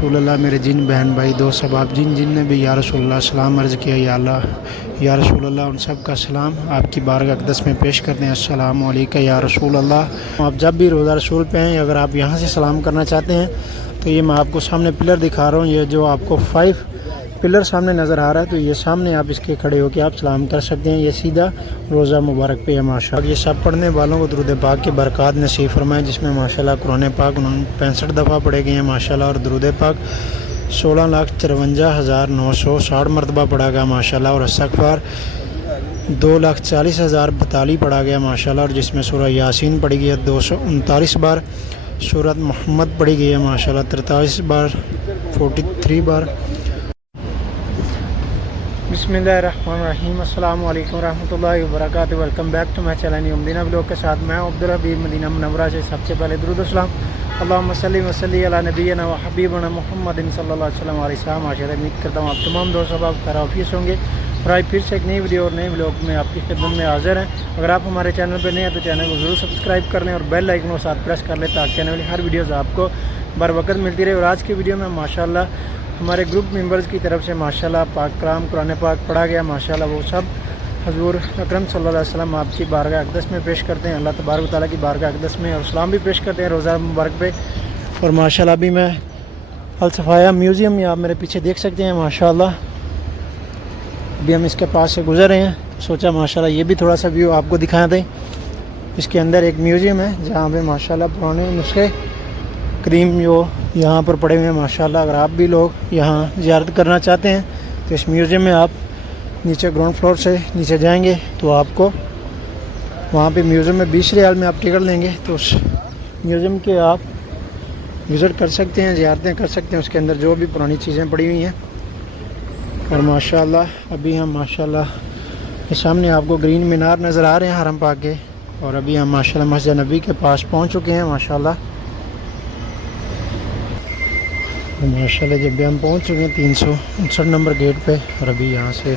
رسول اللہ میرے جن بہن بھائی دوست احباب جن نے بھی یا رسول اللہ سلام عرض کیا، یا اللہ یا رسول اللہ، ان سب کا سلام آپ کی بارگاہ اقدس میں پیش کرتے ہیں۔ السلام علیکم یا رسول اللہ۔ آپ جب بھی روزہ رسول پہ ہیں، اگر آپ یہاں سے سلام کرنا چاہتے ہیں تو یہ میں آپ کو سامنے پلر دکھا رہا ہوں، یہ جو آپ کو 5 پلر سامنے نظر آ رہا ہے، تو یہ سامنے آپ اس کے کھڑے ہو کے آپ سلام کر سکتے ہیں۔ یہ سیدھا روزہ مبارک پہ ہے ماشاءاللہ۔ یہ سب پڑھنے والوں کو درود پاک کی برکات نصیب فرمائے، جس میں ماشاءاللہ قرآن پاک 65 دفعہ پڑھے گئے ہیں ماشاءاللہ، اور درود پاک 16,53,960 مرتبہ پڑھا گیا ماشاءاللہ، اور استغفار 2,40,042 پڑھا گیا ماشاءاللہ، اور جس میں سورہ یاسین پڑھی گئی ہے 239 بار، سورۃ محمد پڑھی گئی ہے ماشاءاللہ 43 بار، 43 بار۔ بسم اللہ الرحمن الرحیم۔ السلام علیکم ورحمۃ اللہ وبرکاتہ۔ Welcome back to my channel new Madina blog کے ساتھ میں عبدالحبیب مدینہ منورہ سے سب سے پہلے درود و سلام اللہم صلی وسلم علی نبینا و حبیبنا محمد صلی اللہ علیہ وسلم علیہ السلام۔ معاشرہ امید کرتا ہوں آپ تمام دوست احباب خیریت ہوں گے، اور آج پھر سے ایک نئی ویڈیو اور نئے بلاگ میں آپ کی خدمت میں حاضر ہیں۔ اگر آپ ہمارے چینل پہ نئے ہیں تو چینل کو ضرور سبسکرائب کر لیں اور بیل آئیکن کو ساتھ پریس کر لیں، تاکہ آنے والی ہر ویڈیوز آپ کو بر وقت ملتی رہے۔ اور آج کی ویڈیو میں ماشاءاللہ ہمارے گروپ ممبرز کی طرف سے ماشاءاللہ پاک کلام قرآن پاک پڑھا گیا ماشاءاللہ، وہ سب حضور اکرم صلی اللہ علیہ وسلم آپ کی بارگاہ اقدس میں پیش کرتے ہیں، اللہ تبارک و تعالیٰ کی بارگاہ اقدس میں، اور سلام بھی پیش کرتے ہیں روزہ مبارک پہ۔ اور ماشاءاللہ ابھی میں الصفایہ میوزیم میں آپ میرے پیچھے دیکھ سکتے ہیں ماشاءاللہ، ابھی ہم اس کے پاس سے گزر رہے ہیں، سوچا ماشاءاللہ یہ بھی تھوڑا سا ویو آپ کو دکھا دیں۔ اس کے اندر ایک میوزیم ہے جہاں پہ ماشاءاللہ پرانے نسخے قدیم جو یہاں پر پڑے ہوئے ہیں ماشاءاللہ۔ اگر آپ بھی لوگ یہاں زیارت کرنا چاہتے ہیں تو اس میوزیم میں آپ نیچے گراؤنڈ فلور سے نیچے جائیں گے تو آپ کو وہاں پہ میوزیم میں 20 ریال میں آپ ٹکٹ لیں گے تو اس میوزیم کے آپ وزٹ کر سکتے ہیں، زیارتیں کر سکتے ہیں، اس کے اندر جو بھی پرانی چیزیں پڑی ہوئی ہیں۔ اور ماشاءاللہ ابھی ہم ماشاءاللہ یہ سامنے آپ کو گرین مینار نظر آ رہے ہیں حرم پاک کے، اور ابھی ہم ماشاءاللہ مسجد نبی کے پاس پہنچ چکے ہیں ماشاءاللہ۔ ماشاءاللہ جب بھی ہم پہنچ چکے ہیں 359 نمبر گیٹ پہ، اور ابھی یہاں سے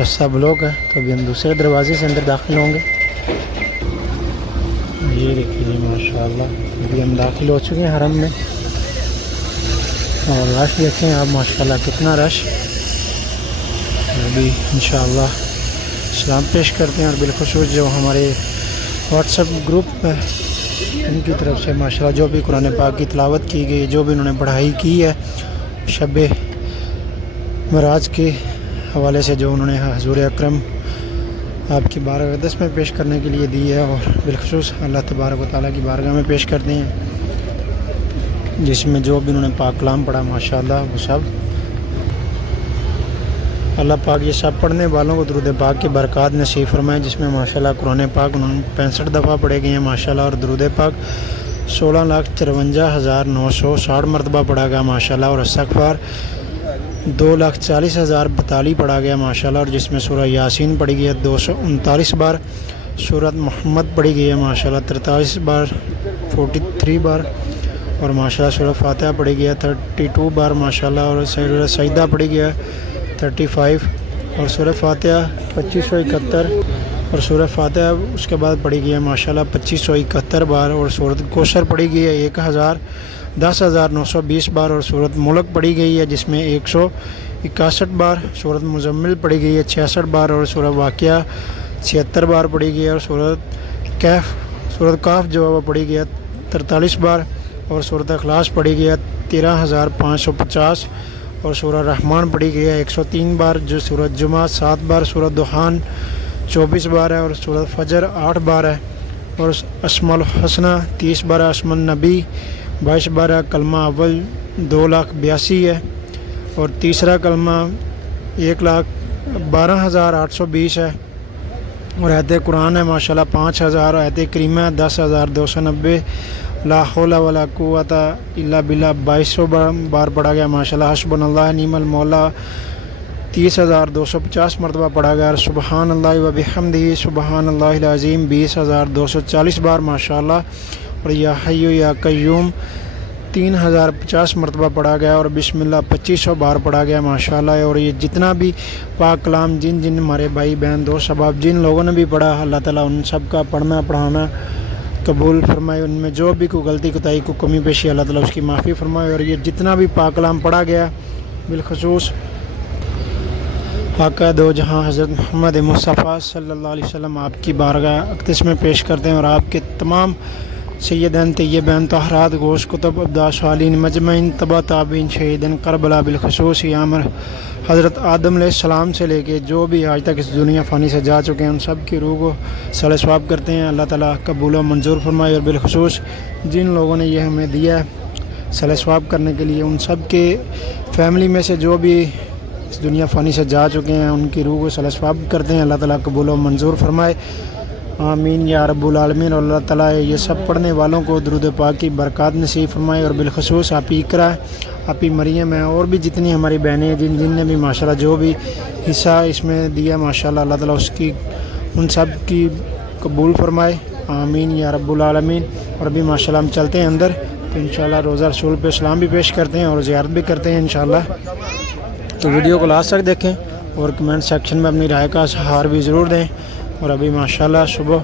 رستہ بلاک ہے تو ابھی ہم دوسرے دروازے سے اندر داخل ہوں گے۔ یہ دیکھیے ماشاءاللہ ابھی ہم داخل ہو چکے ہیں حرم میں، اور رش دیکھیں آپ ماشاءاللہ کتنا رش۔ ابھی انشاءاللہ سلام پیش کرتے ہیں، اور بالخصوص جو ہمارے واٹس ایپ گروپ پہ ان کی طرف سے ماشاءاللہ جو بھی قرآن پاک کی تلاوت کی گئی، جو بھی انہوں نے پڑھائی کی ہے شب معراج کے حوالے سے، جو انہوں نے حضور اکرم آپ کی بارگاہ اقدس میں پیش کرنے کے لیے دی ہے، اور بالخصوص اللہ تبارک و تعالیٰ کی بارگاہ میں پیش کرتے ہیں، جس میں جو بھی انہوں نے پاک کلام پڑھا ماشاءاللہ وہ سب اللہ پاک یہ سب پڑھنے والوں کو درود پاک کی برکات نصیب فرمائے، جس میں ماشاءاللہ قرآن پاک 65 دفعہ پڑھے گئے ہیں ماشاءاللہ، اور درود پاک 16,53,960 مرتبہ پڑھا گیا ماشاءاللہ، اور استغفار 2,40,042 پڑھا گیا ماشاءاللہ، اور جس میں سورہ یاسین پڑھی گئی ہے 239 بار، سورۃ محمد پڑھی گئی ہے ماشاءاللہ 43 بار، 43 بار، اور ماشاءاللہ سورہ فاتحہ پڑھی گئی ہے 32 بار ماشاءاللہ، اور سورہ سجدہ پڑھی گئی ہے 35، اور سورہ فاتحہ 2571، اور سورہ فاتحہ اس کے بعد پڑھی گئی ہے ماشاءاللہ 2571 بار، اور سورۃ کوثر پڑھی گئی ہے 10,920 بار، اور سورۃ ملک پڑھی گئی ہے جس میں 161 بار، سورۃ مزمل پڑھی گئی ہے 66 بار، اور سورہ واقعہ 76 بار پڑھی گئی ہے، اور سورۃ کاف جو ہے وہ پڑھی گئی ہے 43 بار، اور سورۃ اخلاص پڑھی گئی ہے 13,550، اور سورہ رحمان پڑھی گئی ہے 103 بار، جو سورۃ جمعہ 7 بار، سورۃ دخان 24 بار ہے، اور سورۃ فجر 8 بار ہے، اور اسماء الحسنہ 30 بار ہے، اسماء النبی 22 بار ہے، کلمہ اول 2,82,000 ہے، اور تیسرا کلمہ 1,12,820 ہے، اور آیت قرآن ہے ماشاءاللہ 5,000، آیت کریمہ 10,290، لا حول ولا قوت الا باللہ 2200 بار پڑھا گیا ماشاءاللہ، حسبنا اللہ نعم المولا 30,250 مرتبہ پڑھا گیا، سبحان اللہ و بحمدہ سبحان اللہ العظیم 20,240 بار ماشاءاللہ، اور یا حی یا قیوم 3,050 مرتبہ پڑھا گیا، اور بسم اللہ 2500 بار پڑھا گیا ماشاءاللہ۔ اور یہ جتنا بھی پاک کلام جن ہمارے بھائی بہن دوست احباب جن لوگوں نے بھی پڑھا، اللہ تعالیٰ ان سب کا پڑھنا پڑھانا قبول فرمائے، ان میں جو بھی کوئی غلطی کوتاہی کو کمی پیشی اللہ تعالیٰ اس کی معافی فرمائے، اور یہ جتنا بھی پاک کلام پڑھا گیا بالخصوص آقا دو جہاں حضرت محمد مصطفیٰ صلی اللہ علیہ وسلم آپ کی بارگاہ اقدس میں پیش کرتے ہیں، اور آپ کے تمام سیدین طیبین طاہرات غوث کتب ابداع صالحین مجمعین تبع تابعین شہیدین کربلا بالخصوص یامر حضرت آدم علیہ السلام سے لے کے جو بھی آج تک اس دنیا فانی سے جا چکے ہیں ان سب کی روح کو صالح ثواب کرتے ہیں، اللہ تعالیٰ قبول و منظور فرمائے، اور بالخصوص جن لوگوں نے یہ ہمیں دیا ہے صالح ثواب کرنے کے لیے ان سب کے فیملی میں سے جو بھی اس دنیا فانی سے جا چکے ہیں ان کی روح کو صالح ثواب کرتے ہیں، اللہ تعالیٰ قبول و منظور فرمائے، آمین یا رب العالمین، اور اللہ تعالیٰ یہ سب پڑھنے والوں کو درود پاک کی برکات نصیب فرمائے، اور بالخصوص آپ ہی اقرا، آپ ہی مریم ہے، اور بھی جتنی ہماری بہنیں ہیں جن نے بھی ماشاءاللہ جو بھی حصہ اس میں دیا ماشاءاللہ اللہ تعالیٰ اس کی ان سب کی قبول فرمائے، آمین یا رب العالمین۔ اور ابھی ماشاءاللہ ہم چلتے ہیں اندر، تو انشاءاللہ روزہ رسول پہ اسلام بھی پیش کرتے ہیں اور زیارت بھی کرتے ہیں انشاءاللہ، تو ویڈیو کو لاسٹ تک دیکھیں اور کمنٹ سیکشن میں اپنی رائے کا اظہار بھی ضرور دیں۔ اور ابھی ماشاءاللہ صبح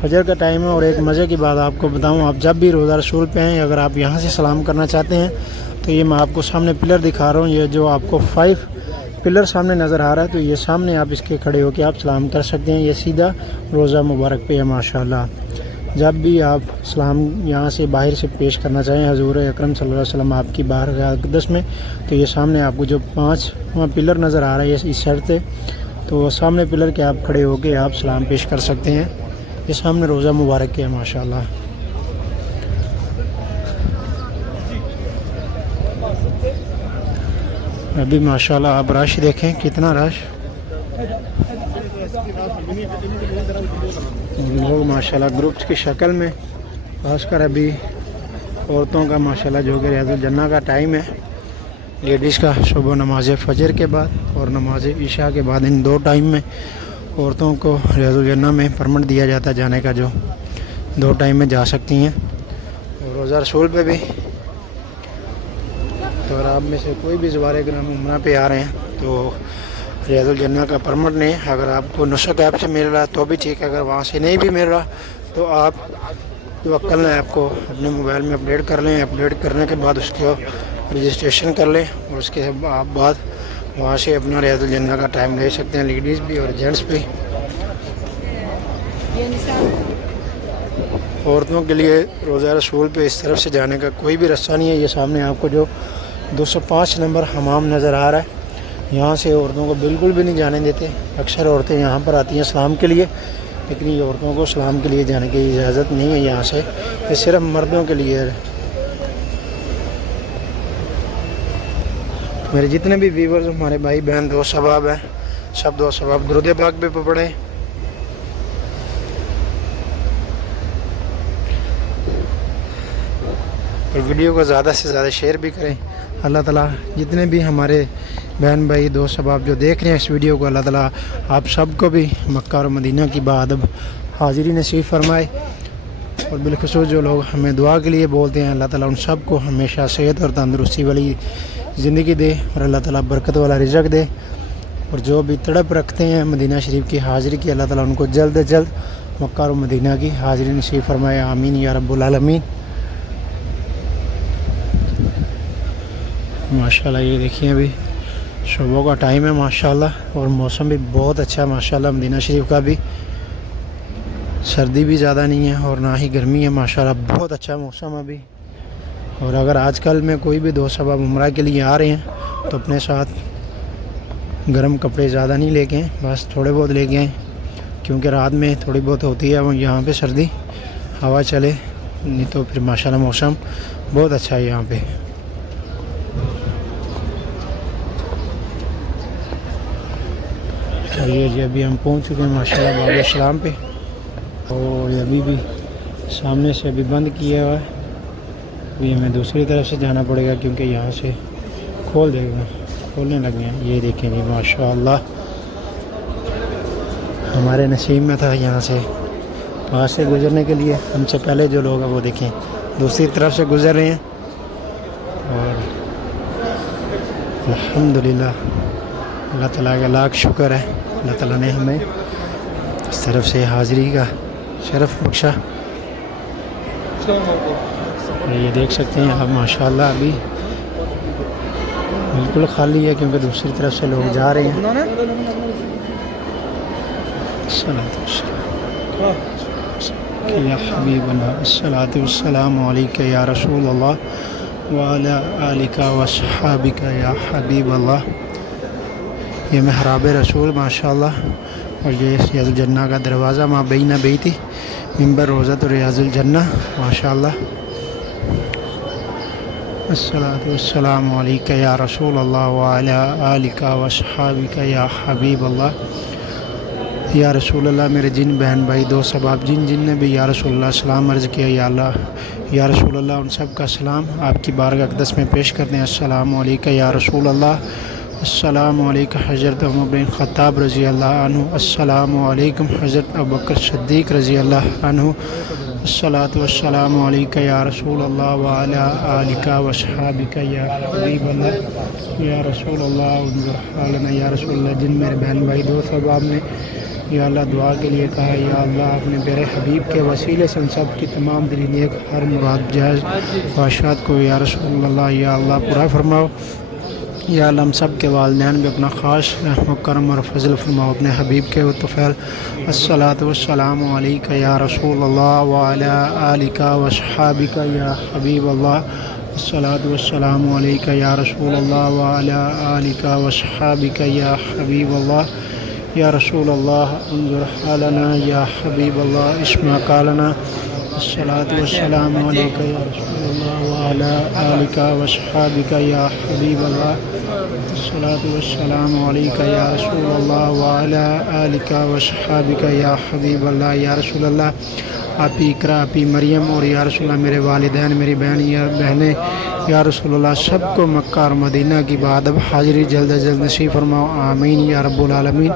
فجر کا ٹائم ہے، اور ایک مزے کی بات آپ کو بتاؤں، آپ جب بھی روزہ رسول پہ ہیں اگر آپ یہاں سے سلام کرنا چاہتے ہیں تو یہ میں آپ کو سامنے پلر دکھا رہا ہوں، یہ جو آپ کو 5 پلر سامنے نظر آ رہا ہے، تو یہ سامنے آپ اس کے کھڑے ہو کے آپ سلام کر سکتے ہیں، یہ سیدھا روزہ مبارک پہ ہے ماشاءاللہ۔ جب بھی آپ سلام یہاں سے باہر سے پیش کرنا چاہیں حضور اکرم صلی اللہ علیہ وسلم آپ کی بارگاہ اقدس میں، تو یہ سامنے آپ کو جو 5 پلر نظر آ رہا ہے اس سائڈ سے، تو سامنے پلر کے آپ کھڑے ہو کے آپ سلام پیش کر سکتے ہیں، یہ سامنے روزہ مبارک کے ہے ماشاءاللہ۔ ابھی ماشاءاللہ آپ رش دیکھیں کتنا رش، لوگ ماشاءاللہ گروپس کی شکل میں، خاص کر ابھی عورتوں کا ماشاءاللہ جو کہ ریاض الجنہ کا ٹائم ہے لیڈیز کا، صبح نماز فجر کے بعد اور نماز عشاء کے بعد، ان 2 ٹائم میں عورتوں کو ریاض الجنہ میں پرمٹ دیا جاتا ہے جانے کا، جو 2 ٹائم میں جا سکتی ہیں، اور روزہ رسول پہ بھی۔ تو اگر آپ میں سے کوئی بھی زوار کرام عمرہ پہ آ رہے ہیں تو ریاض الجنہ کا پرمٹ نہیں، اگر آپ کو نسخ ایپ سے مل رہا تو بھی ٹھیک ہے، اگر وہاں سے نہیں بھی مل رہا تو آپ توکل ایپ کو اپنے موبائل میں اپڈیٹ کر لیں، اپڈیٹ کرنے کے بعد اس کو رجسٹریشن کر لیں، اور اس کے بعد وہاں سے اپنا ریاض الجنہ کا ٹائم لے سکتے ہیں، لیڈیز بھی اور جینٹس بھی۔ عورتوں کے لیے روزہ رسول پہ اس طرف سے جانے کا کوئی بھی راستہ نہیں ہے، یہ سامنے آپ کو جو 205 نمبر حمام نظر آ رہا ہے، یہاں سے عورتوں کو بالکل بھی نہیں جانے دیتے، اکثر عورتیں یہاں پر آتی ہیں اسلام کے لیے، لیکن یہ عورتوں کو اسلام کے لیے جانے کی اجازت نہیں ہے یہاں سے، یہ صرف مردوں کے لیے ہے۔ میرے جتنے بھی ویورز ہمارے بھائی بہن دوست احباب ہیں، سب دوست احباب درود پاک پہ پڑھیں، اور ویڈیو کو زیادہ سے زیادہ شیئر بھی کریں۔ اللہ تعالیٰ جتنے بھی ہمارے بہن بھائی دوست احباب جو دیکھ رہے ہیں اس ویڈیو کو، اللہ تعالیٰ آپ سب کو بھی مکہ اور مدینہ کی باادب حاضری نصیب فرمائے، اور بالخصوص جو لوگ ہمیں دعا کے لیے بولتے ہیں اللہ تعالیٰ ان سب کو ہمیشہ صحت اور تندرستی والی زندگی دے، اور اللہ تعالیٰ برکت والا رزق دے، اور جو بھی تڑپ رکھتے ہیں مدینہ شریف کی حاضری کی اللہ تعالیٰ ان کو جلد از جلد مکہ اور مدینہ کی حاضری نصیب فرمائے، آمین یا رب العالمین۔ ماشاءاللہ یہ دیکھیں ابھی صبح کا ٹائم ہے ماشاءاللہ، اور موسم بھی بہت اچھا ہے ماشاءاللہ، مدینہ شریف کا بھی سردی بھی زیادہ نہیں ہے اور نہ ہی گرمی ہے ماشاءاللہ، بہت اچھا موسم ابھی۔ اور اگر آج کل میں کوئی بھی دوست احباب عمرہ کے لیے آ رہے ہیں تو اپنے ساتھ گرم کپڑے زیادہ نہیں لے کے آئیں، بس تھوڑے بہت لے کے آئیں، کیونکہ رات میں تھوڑی بہت ہوتی ہے یہاں پہ سردی، ہوا چلے، نہیں تو پھر ماشاءاللہ موسم بہت اچھا ہے یہاں پہ۔ یہ جی ابھی ہم پہنچ چکے ہیں ماشاءاللہ باب السلام پہ، اور یہ ابھی بھی سامنے سے ابھی بند کیا ہوا ہے، ابھی ہمیں دوسری طرف سے جانا پڑے گا کیونکہ یہاں سے کھولنے لگے ہیں۔ یہ دیکھیں جی ماشاءاللہ ہمارے نصیب میں تھا یہاں سے پاس سے گزرنے کے لیے، ہم سے پہلے جو لوگ ہیں وہ دیکھیں دوسری طرف سے گزر رہے ہیں، اور الحمدللہ اللہ تعالیٰ کا لاکھ شکر ہے، اللہ تعالیٰ نے ہمیں اس طرف سے حاضری کا شرف بخشا۔ اور یہ دیکھ سکتے ہیں آپ ماشاءاللہ ابھی بالکل خالی ہے کیونکہ دوسری طرف سے لوگ جا رہے ہیں. یا حبیبنا الصلاۃ والسلام علیک یا رسول اللہ وعلی آلک وصحابک یا حبیب اللہ. یہ محراب رسول ماشاءاللہ. اور یہ ریاض الجنہ کا دروازہ ما بین بیتی منبر روضۃ ریاض الجنہ ماشاءاللہ. الصلاۃ والسلام علیک یا رسول اللہ وعلی آلک وصحابک یا حبیب اللہ. یا رسول اللہ میرے جن بہن بھائی دوست احباب جن نے بھی یا رسول اللہ سلام عرض کیا یا اللہ یا رسول اللہ ان سب کا سلام آپ کی بارگاہ اقدس میں پیش کرتے ہیں. السلام علیکم یا رسول اللہ. السلام علیکم حضرت عمر بن خطاب رضی اللہ عنہ. السلام علیکم حضرت ابوبکر صدیق رضی اللہ عنہ. الصلاۃ والسلام علیکم یا رسول اللہ وعلی آلک وصحابک یا حبیب اللہ. یا رسول اللہ انظر حالنا. یا رسول اللہ جن میرے بہن بھائی دوست احباب نے یا اللہ دعا کے لیے کہا یا اللہ آپ نے میرے حبیب کے وسیلے سے ان سب کی تمام دلی نیک ہر مراد جائز خواہشات کو یا رسول اللہ یا اللہ پورا فرماؤ. یا اللہ ہم سب کے والدین پہ اپنا خاص رحم و کرم اور فضل فرماؤ اپنے حبیب کے طفیل. الصلاۃ والسلام علیک یا رسول اللہ وعلی آلک وصحابک یا حبیب اللہ. الصلاۃ والسلام علیک یا رسول اللہ وعلی آلک وصحابک یا حبیب اللہ. یا رسول اللہ انظر حالنا یا حبیب اللہ اسمع قالنا. الصلاۃ والسلام علیک یا رسول اللہ وعلی آلک وصحابک یا حبیب اللہ. الصلاۃ والسلام علیک یا رسول اللہ وعلی آلک وصحابک یا حبیب اللہ. یا رسول اللہ آپ ہی اقرا آپ ہی مریم اور یا رسول اللہ میرے والدین میری بہن یا بہنیں یا رسول اللہ سب کو مکہ اور مدینہ کی بعد اب حاضری جلد از جلد نصیب فرماؤ آمین یا رب العالمین.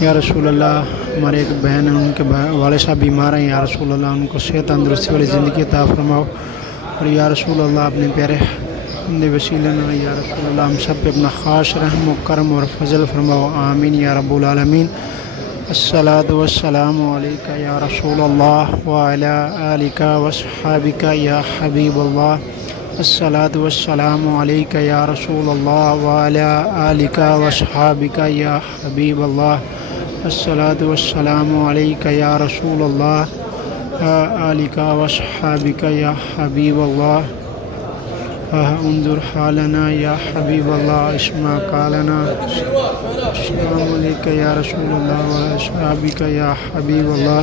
یا رسول اللہ ہمارے ایک بہن ہیں ان کے والد صاحب بیمار ہیں یا رسول اللہ ان کو صحت تندرستی والی زندگی عطا فرماؤ. اور یا رسول اللہ اپنے پیارے وسیلے میں یا رسول اللہ ہم سب پہ اپنا خاص رحم و کرم اور فضل فرماؤ آمین یا رب العالمین. الصلاۃ والسلام علیک یا رسول اللہ وعلی آلک وصحابک یا حبیب اللہ. الصلاۃ والسلام علیک یا رسول اللہ وعلی آلک وصحابک یا حبیب اللہ. الصلاۃ والسلام علیک یا رسول اللہ آلک وصحابک یا حبیب اللہ. انظر حالنا یا حبیب اللہ اسمع قالنا. السلام علیک یا رسول اللہ وعلی اصحابک یا حبیب اللہ.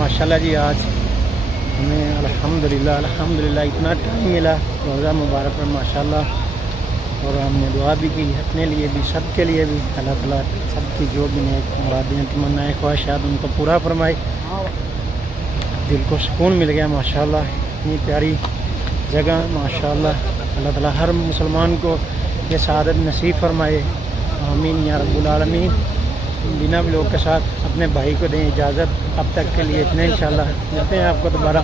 ماشاءاللہ جی آج ہمیں الحمدللہ اتنا ٹائم ملا روزہ مبارک میں ماشاءاللہ. اور ہم نے دعا بھی کی اپنے لیے بھی سب کے لیے بھی. اللہ تعالیٰ سب کی جو بھی نیک مرادیں تمنائیں خواہشات ان کو پورا فرمائے. دل کو سکون مل گیا ماشاءاللہ. اتنی پیاری جگہ ماشاءاللہ. اللہ تعالیٰ ہر مسلمان کو یہ سعادت نصیب فرمائے آمین یا رب العالمین. بنا بھی لوگ کے ساتھ اپنے بھائی کو دیں اجازت. اب تک کے لیے اتنے انشاءاللہ ملتے ہیں آپ کو دوبارہ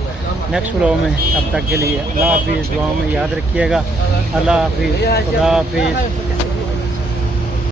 نیکسٹ ولاگ میں. اب تک کے لیے اللہ حافظ. دعاؤں میں یاد رکھیے گا. اللہ حافظ. خدا حافظ.